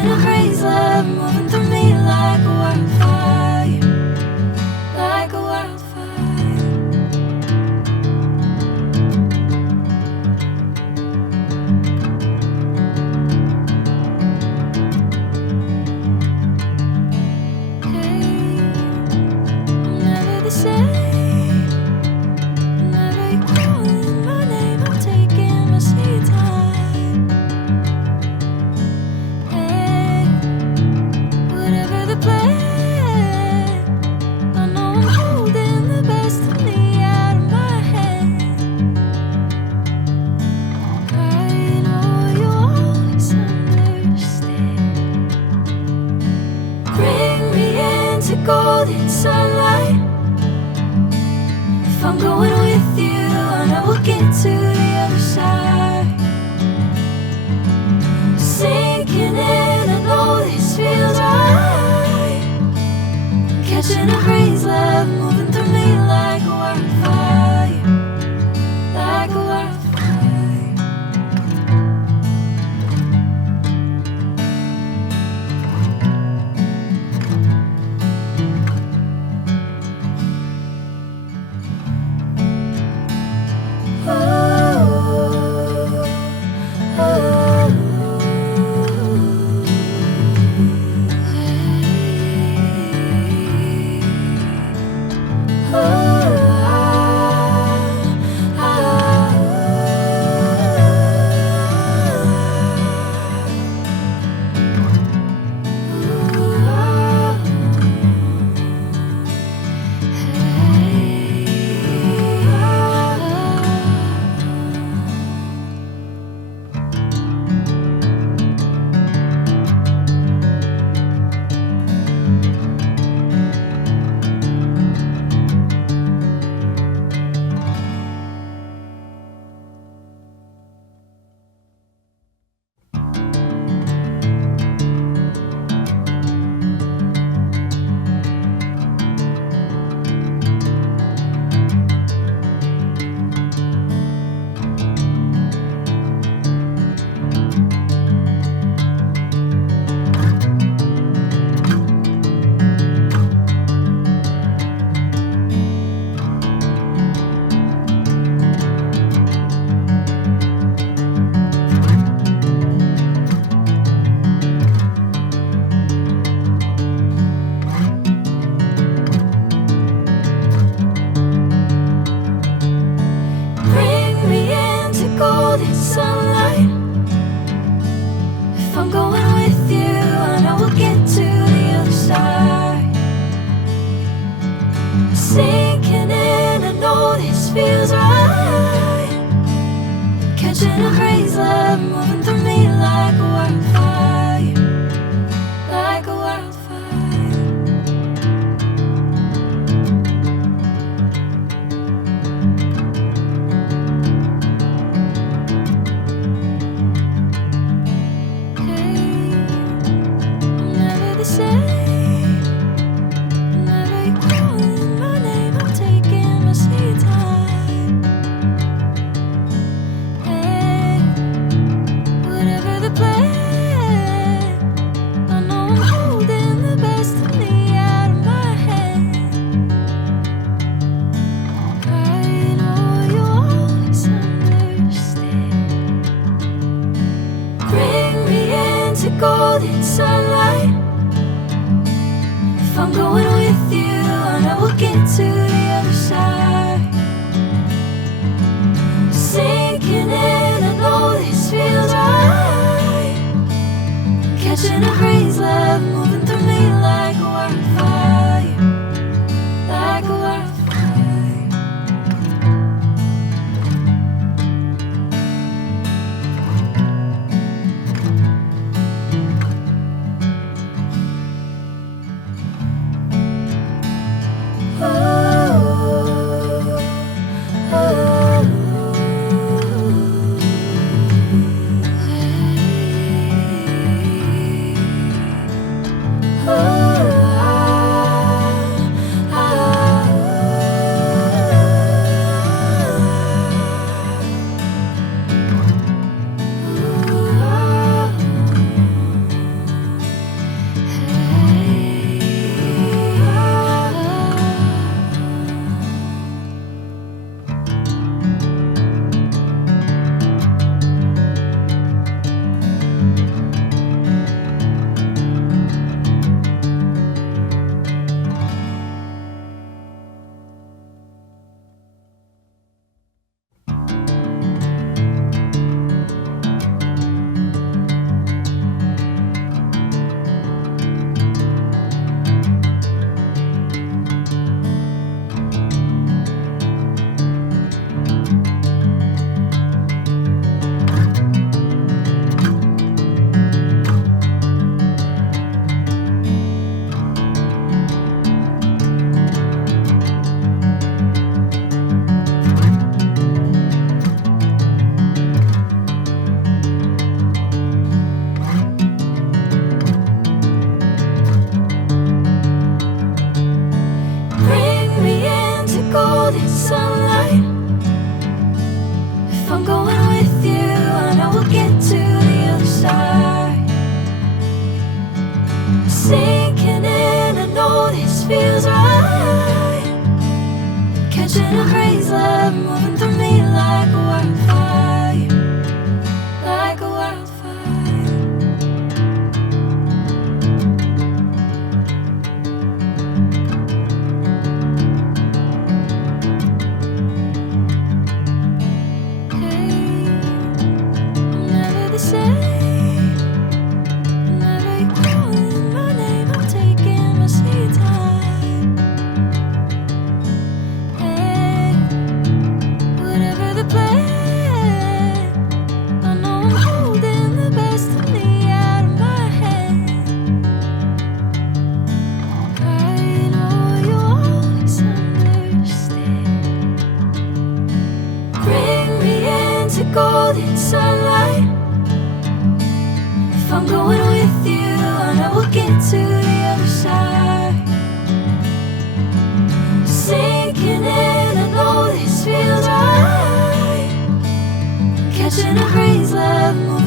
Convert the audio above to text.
Catching a crazy love moving through me like a wildfire, like a wildfire. Hey, I'm never the same. Whenever you're calling my name, I'm taking my sweet time. Hey, whatever the plan, I know I'm holding the best of me out of my hand. I know you always understand. Bring me into golden sunlight. If I'm going with you, I know we'll get to the other side. Sinking in, I know this feels right. Catching a crazy love moving through me like a wildfire, like a wildfire. Bring me into golden sunlight. If I'm going with you, I know we'll get to the other side. Sinking in, I know this feels right. Catching a crazy love moving through me like a wildfire, like a wildfire. Hey, I'm never the same. Whenever you're calling my name, I'm taking my sweet time. Hey, whatever the plan, I know I'm holding the best of me out of my hand. I know you always understand. Bring me into golden sunlight. If I'm going with you, I know we'll get to the other side. Sinking in, I know this feels right. Catching a crazy love moving through me like a wildfire, like a wildfire. Sinking in, I know this feels right. Catching a crazy love moving through me like a wildfire, like a wildfire. Hey, I'm never the same. Whenever you're calling my name, I'm taking my sweet time. Hey, whatever the plan, I know I'm holding the best of me out of my hand. I know you always understand. Bring me into golden sunlight. If I'm going with you, I know we'll get to the other side. Sinking in, I know this feels right. Catching a crazy love.